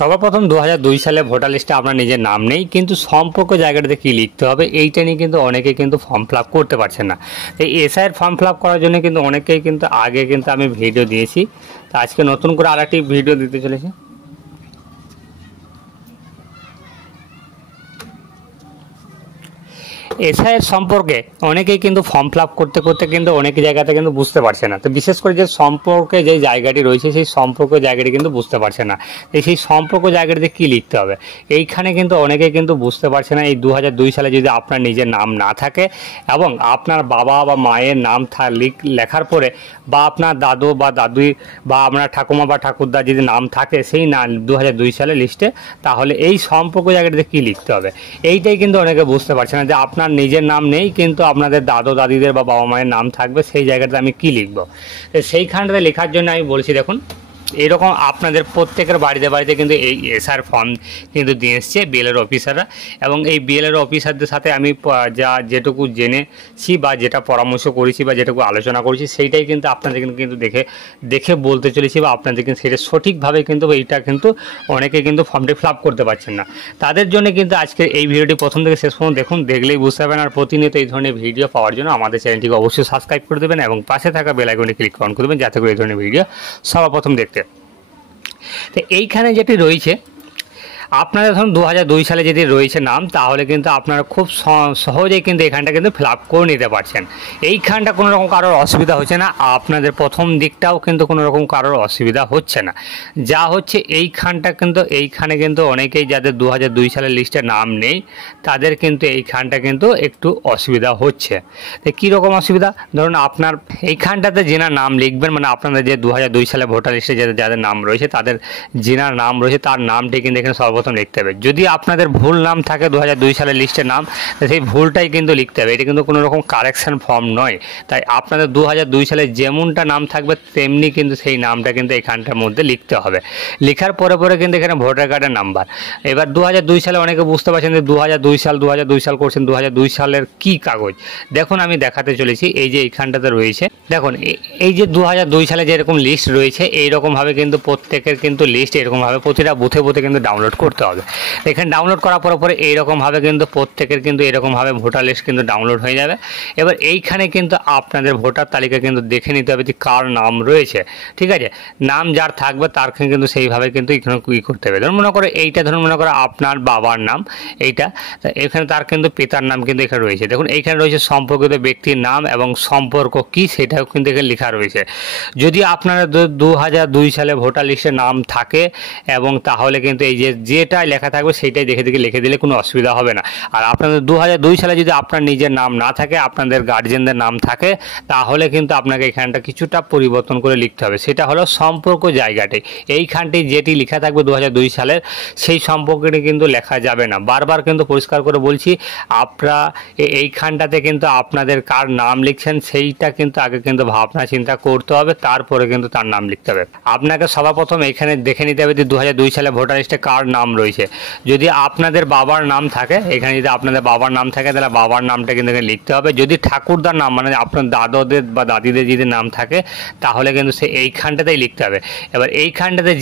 সর্বপ্রথম 2002 সালে ভোটার লিস্টে আপনার নিজের নাম নেই, কিন্তু সম্পর্ক জায়গাটাতে কী লিখতে হবে এইটা নিয়ে কিন্তু অনেকে কিন্তু ফর্ম ফিল আপ করতে পারছেন না। এই এসআইয়ের ফর্ম ফিল আপ করার জন্য কিন্তু অনেকেই কিন্তু আগে কিন্তু আমি ভিডিও দিয়েছি, তো আজকে নতুন করে আরেকটি ভিডিও দিতে চলেছি। এসআইয়ের সম্পর্কে অনেকেই কিন্তু ফর্ম ফিল আপ করতে করতে কিন্তু অনেক জায়গাতে কিন্তু বুঝতে পারছে না। তো বিশেষ করে যে সম্পর্কে যে জায়গাটি রয়েছে সেই সম্পর্ক জায়গাটি কিন্তু বুঝতে পারছে না, সেই সম্পর্ক জায়গাটিতে কী লিখতে হবে এইখানে কিন্তু অনেকেই কিন্তু বুঝতে পারছে না। এই 2002 সালে যদি আপনার নিজের নাম না থাকে এবং আপনার বাবা বা মায়ের নাম লেখার পরে বা আপনার দাদু বা দাদুই বা আপনার ঠাকুমা বা ঠাকুরদার যদি নাম থাকে সেই নাম 2002 সালে লিস্টে, তাহলে এই সম্পর্ক জায়গাটিতে কী লিখতে হবে এইটাই কিন্তু অনেকে বুঝতে পারছে না। যে আপনার নিজের নাম নেই কিন্তু আপনাদের দাদু দাদিদের বা বাবা মায়ের নাম থাকবে, সেই জায়গাটাতে আমি কি লিখব। সেইখানটাতে লেখার জন্য আমি বলছি, দেখুন এরকম আপনাদের প্রত্যেকের বাড়িতে বাড়িতে কিন্তু এই এসআর ফর্ম কিন্তু দিয়ে এসছে বিএলআর অফিসাররা, এবং এই বিএলআর অফিসারদের সাথে আমি যেটুকু জেনেছি বা যেটা পরামর্শ করেছি বা যেটুকু আলোচনা করেছি সেইটাই কিন্তু আপনাদের কিন্তু দেখে বলতে চলেছি, বা আপনাদের কিন্তু সেটা সঠিকভাবে কিন্তু এইটা কিন্তু অনেকে কিন্তু ফর্মটি ফিল আপ করতে পারছেন না। তাদের জন্য কিন্তু আজকের এই ভিডিওটি প্রথম থেকে শেষ পর্যন্ত দেখুন, দেখলেই বুঝতে পারবেন। আর প্রতিনিয়ত এই ধরনের ভিডিও পাওয়ার জন্য আমাদের চ্যানেলটিকে অবশ্যই সাবস্ক্রাইব করে দেবেন এবং পাশে থাকা বেল আইকনে ক্লিক অন করে দেবেন, যাতে করে এই ধরনের ভিডিও সর্বপ্রথম দেখতে। তো এইখানে যেটি রয়েছে আপনারা ধরুন 2002 সালে যদি রয়েছে নাম, তাহলে কিন্তু আপনারা খুব সহজেই কিন্তু এখানটা কিন্তু ফিল আপ করে নিতে পারছেন। এইখানটা কোনো রকম কারোর অসুবিধা হচ্ছে না, আপনাদের প্রথম দিকটাও কিন্তু কোনো রকম কারোর অসুবিধা হচ্ছে না। যা হচ্ছে এইখানটা কিন্তু এইখানে কিন্তু অনেকেই যাদের 2002 সালের লিস্টে নাম নেই তাদের কিন্তু এইখানটা কিন্তু একটু অসুবিধা হচ্ছে। তো কীরকম অসুবিধা, ধরুন আপনার এইখানটাতে যেনার নাম লিখবেন, মানে আপনাদের যে 2002 সালে ভোটার লিস্টে যাদের নাম রয়েছে তাদের যেনার নাম রয়েছে তার নামটি কিন্তু এখানে সর্বপ্রথম লিখতে হবে। যদি আপনাদের ভুল নাম থাকে 2002 সালের লিস্টের নাম, সেই ভুলটাই কিন্তু লিখতে হবে। এটা কিন্তু কোনো রকম কারেকশন ফর্ম নয়। তাই আপনাদের 2002 সালে যেমনটা নাম থাকবে তেমনি কিন্তু সেই নামটা কিন্তু এখানটার মধ্যে লিখতে হবে। লেখার পরে পরে কিন্তু এখানে ভোটার কার্ডের নাম্বার। এবার 2002 সালে অনেকে বুঝতে পারছেন যে 2002 সাল করছেন, 2002 সালের কী কাগজ। দেখুন আমি দেখাতে চলেছি, এই যে এইখানটাতে রয়েছে দেখুন, এই যে 2002 সালে যেরকম লিস্ট রয়েছে এইরকমভাবে কিন্তু প্রত্যেকের কিন্তু লিস্ট এরকমভাবে প্রতিটা বুথে বুথে কিন্তু ডাউনলোড করতে হবে। এখানে ডাউনলোড করার পরে এইরকমভাবে কিন্তু প্রত্যেকের কিন্তু এরকমভাবে ভোটার লিস্ট কিন্তু ডাউনলোড হয়ে যাবে। এবার এইখানে কিন্তু আপনাদের ভোটার তালিকা কিন্তু দেখে নিতে হবে যে কার নাম রয়েছে, ঠিক আছে। নাম যার থাকবে তার কিন্তু সেইভাবে কিন্তু এখানে কী করতে হবে। ধরুন মনে করে এইটা, ধরুন মনে করো আপনার বাবার নাম এইটা, এখানে তার কিন্তু পিতার নাম কিন্তু এখানে রয়েছে। দেখুন এইখানে রয়েছে সম্পর্কিত ব্যক্তির নাম এবং সম্পর্ক কী সেটাও কিন্তু এখানে লেখা রয়েছে। যদি আপনারা 2002 সালে ভোটার লিস্টে নাম থাকে এবং তাহলে কিন্তু এই যেটাই লেখা থাকবে সেইটাই দেখে লিখে দিলে কোনো অসুবিধা হবে না। আর আপনাদের 2002 সালে যদি আপনার নিজের নাম না থাকে, আপনাদের গার্জিয়ানদের নাম থাকে, তাহলে কিন্তু আপনাকে এখানটা কিছুটা পরিবর্তন করে লিখতে হবে। সেটা হলো সম্পর্ক জায়গাটি, এইখানটি যেটি লেখা থাকবে 2002 সালের সেই সম্পর্কটি কিন্তু লেখা যাবে না। বারবার কিন্তু পরিষ্কার করে বলছি, আপনারা এইখানটাতে কিন্তু আপনাদের কার নাম লিখছেন সেইটা কিন্তু আগে কিন্তু ভাবনা চিন্তা করতে হবে, তারপরে কিন্তু তার নাম লিখতে হবে। আপনাকে সর্বপ্রথম এখানে দেখে নিতে হবে যে 2002 সালে ভোটার লিস্টে কার নাম রয়েছে। যদি আপনাদের বাবার নাম থাকে, এখানে যদি আপনাদের বাবার নাম থাকে তাহলে বাবার নামটা কিন্তু এখানে লিখতে হবে। যদি ঠাকুরদার নাম মানে আপনার দাদাদের বা দাদিদের যদি নাম থাকে তাহলে কিন্তু সে এইখানটাতেই লিখতে হবে। এবার এইখানটাতে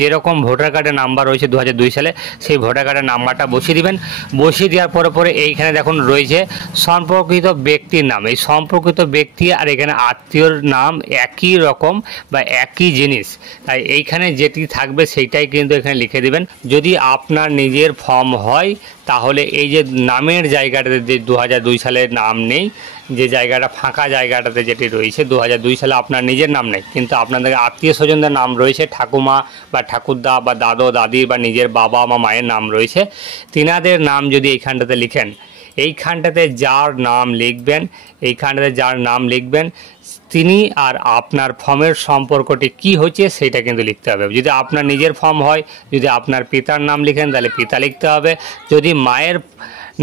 যেরকম ভোটার কার্ডের নাম্বার রয়েছে 2002 সালে সেই ভোটার কার্ডের নাম্বারটা বসিয়ে দিবেন। বসিয়ে দেওয়ার পরে এইখানে দেখুন রয়েছে সম্পর্কিত ব্যক্তির নাম। এই সম্পর্কিত ব্যক্তি আর এখানে আত্মীয়র নাম একই রকম বা একই জিনিস, তাই এইখানে যেটি থাকবে সেইটাই কিন্তু এখানে লিখে দিবেন। যদি আপনার নিজের ফর্ম হয় তাহলে এই যে নামের জায়গাটাতে যে 2002 সালের নাম নেই, যে জায়গাটা ফাঁকা জায়গাটাতে যেটি রয়েছে 2002 সালে আপনার নিজের নাম নেই কিন্তু আপনাদের আত্মীয় স্বজনদের নাম রয়েছে, ঠাকুমা বা ঠাকুরদা বা দাদু দাদির বা নিজের বাবা বা মায়ের নাম রয়েছে, তিনাদের নাম যদি এইখানটাতে লিখেন, এইখানটাতে যার নাম লিখবেন তিনি আর আপনার ফর্মের সম্পর্কটি কি হচ্ছে সেটা কিন্তু লিখতে হবে। যদি আপনার নিজের ফর্ম হয়, যদি আপনার পিতার নাম লিখেন তাহলে পিতা লিখতে হবে। যদি মায়ের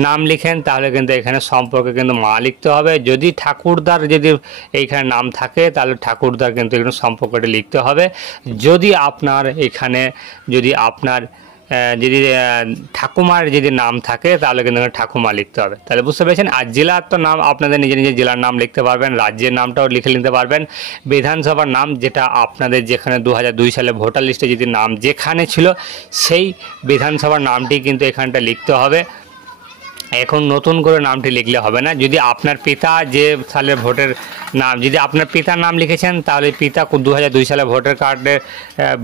নাম লিখেন তাহলে কিন্তু এখানে সম্পর্কে কিন্তু মা লিখতে হবে। যদি ঠাকুরদার যদি এইখানে নাম থাকে তাহলে ঠাকুরদার কিন্তু এখানে সম্পর্কটি লিখতে হবে। যদি আপনার যদি ঠাকুমার যদি নাম থাকে তাহলে কিন্তু ঠাকুমা লিখতে হবে। তাহলে বুঝতে পেরেছেন। আর জেলার তো নাম আপনাদের নিজের নিজের জেলার নাম লিখতে পারবেন, রাজ্যের নামটাও লিখে নিতে পারবেন, বিধানসভার নাম যেটা আপনাদের যেখানে 2002 সালে ভোটার লিস্টে যদি নাম যেখানে ছিল সেই বিধানসভার নামটি কিন্তু এখানটা লিখতে হবে। এখন নতুন করে নামটি লিখলে হবে না। যদি আপনার পিতা যে সালে ভোটের নাম, যদি আপনার পিতার নাম লিখেছেন তাহলে পিতা 2002 সালে ভোটার কার্ডের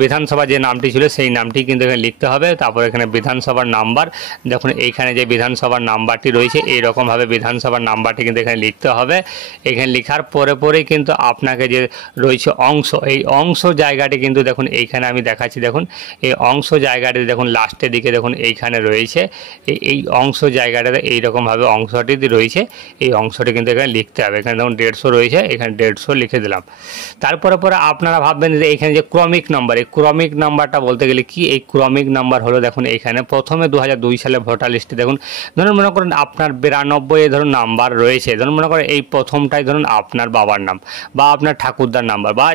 বিধানসভা যে নামটি ছিল সেই নামটি কিন্তু এখানে লিখতে হবে। তারপর এখানে বিধানসভার নাম্বার, দেখুন এইখানে যে বিধানসভার নাম্বারটি রয়েছে এইরকমভাবে বিধানসভার নাম্বারটি কিন্তু এখানে লিখতে হবে। এখানে লেখার পরেই কিন্তু আপনাকে যে রয়েছে অংশ, এই অংশ জায়গাটি কিন্তু দেখুন এইখানে আমি দেখাচ্ছি। দেখুন এই অংশ জায়গাটি দেখুন লাস্টের দিকে দেখুন এইখানে রয়েছে। এই অংশ জায়গাটাতে এইরকমভাবে অংশটি রয়েছে, এই অংশটি কিন্তু এখানে লিখতে হবে। এখানে দেখুন 150 রয়েছে, এখানে 150 লিখে দিলাম। তারপরে আপনারা ভাববেন যে এইখানে যে ক্রমিক নাম্বার, এই ক্রমিক নাম্বারটা বলতে গেলে কি, এই ক্রমিক নাম্বার হলো দেখুন এইখানে প্রথমে 2002 সালে ভোটার লিস্টে দেখুন ধরুন মনে করেন আপনার 92 ধরুন নাম্বার রয়েছে, ধরুন মনে করেন এই প্রথমটাই ধরুন আপনার বাবার নাম বা আপনার ঠাকুরদার নাম্বার বা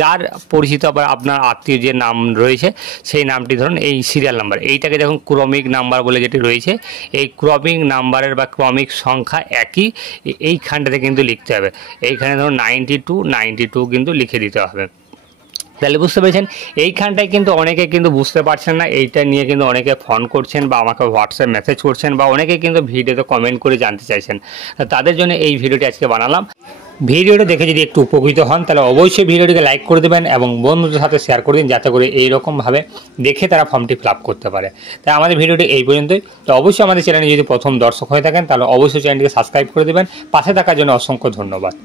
যার পরিচিত বা আপনার আত্মীয় যে নাম রয়েছে সেই নামটি ধরুন এই সিরিয়াল নাম্বার, এইটাকে দেখুন ক্রমিক নাম্বার বলে যেটি রয়েছে। এই ক্রমিক নাম্বারের বা ক্রমিক সংখ্যা একই এইখানটাতে কিন্তু লিখতে হবে। এইখানে ধরুন 92 কিন্তু লিখে দিতে হবে। তাহলে বুঝতে পেরেছেন। এইখানটায় কিন্তু অনেকে কিন্তু বুঝতে পারছেন না, এইটা নিয়ে কিন্তু অনেকে ফোন করছেন বা আমাকে হোয়াটসঅ্যাপ মেসেজ করছেন বা অনেকে কিন্তু ভিডিওতে কমেন্ট করে জানতে চাইছেন। তাদের জন্য এই ভিডিওটি আজকে বানালাম। ভিডিওটা দেখে যদি একটু উপকৃত হন তাহলে অবশ্যই ভিডিওটিকে লাইক করে দেবেন এবং বন্ধুদের সাথে শেয়ার করে দিন, যাতে করে এইরকমভাবে দেখে তারা ফর্মটি ফিল আপ করতে পারে। তাই আমাদের ভিডিওটি এই পর্যন্তই। তো অবশ্যই আমাদের চ্যানেলে যদি প্রথম দর্শক হয়ে থাকেন তাহলে অবশ্যই চ্যানেলটিকে সাবস্ক্রাইব করে দেবেন। পাশে থাকার জন্য অসংখ্য ধন্যবাদ।